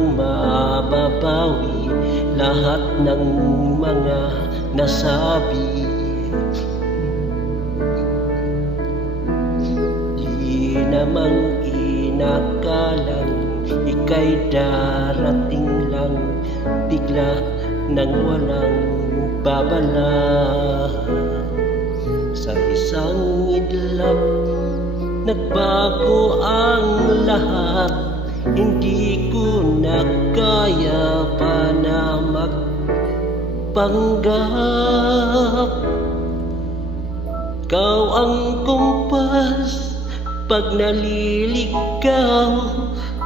Paanong mababawi lahat ng mga nasabi? Di namang inakalang ika'y darating lang bigla nang walang babala. Sa isang idlap nagbago ang lahat. Hindi ko na kaya pa na magpanggap. Ikaw ang kumpas pag naliligaw.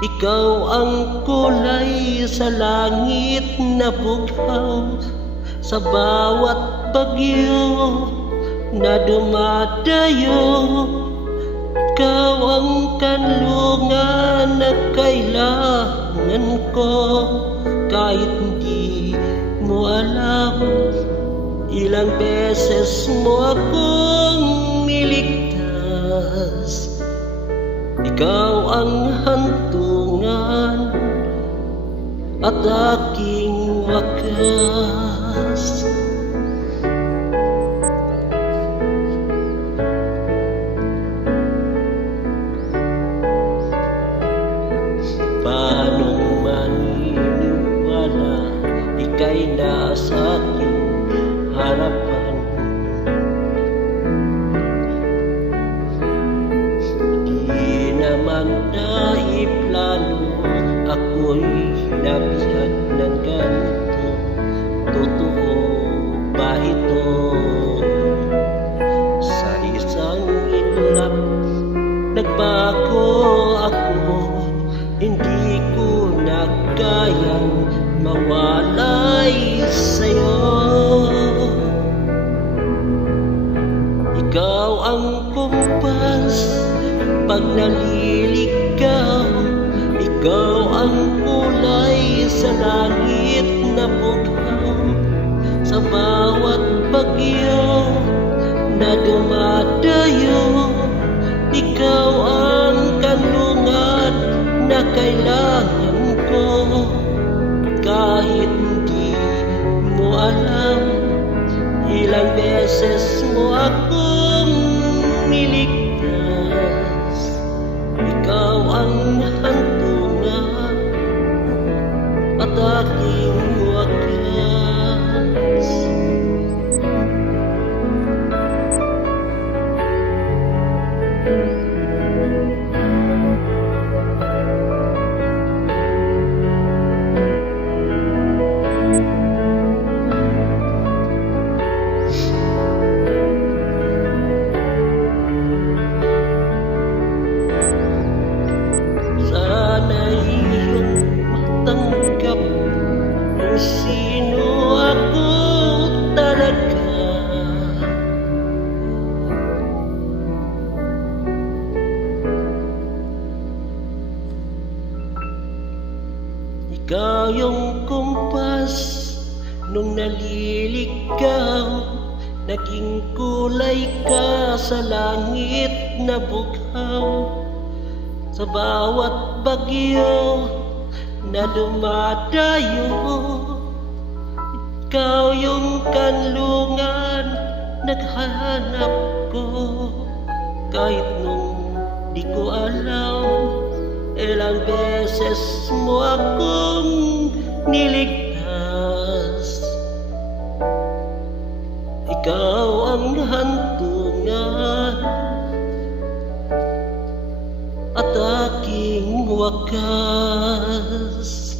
Ikaw ang kulay sa langit na bughaw. Sa bawat bagyo na dumadayo, ikaw ang kanlungan na kailangan ko. Kahit hindi mo alam, ilang beses mo akong niligtas. Ikaw ang hantungan at aking wakas. Paanong maniniwala ika'y nasa aking harapan? Di naman naiplano ako'y nabihag ng ganito. Totoo ba ito? Sa isang iglap nagbago ako. Hindi ko na kayang mawalay sa'yo. Ikaw ang kumpas pag naliligaw. Ikaw ang kulay sa langit na bughaw. Sa bawat bagyo na dumadayo, ikaw ang kanlungan na kailangan ko. Kahit hindi mo alam, ilang beses mo akong niligtas. Ikaw ang hantungan at aking wakas. Sino ako talaga? Ikaw yung kumpas nung naliligaw. Naging kulay ka sa langit na bughaw. Sa bawat bagyo na dumadayo, ikaw yung kanlungan naghahanap ko. Kahit nung di ko alam, ilang beses mo akong niligtas. Ikaw ang hantungan at aking wakas.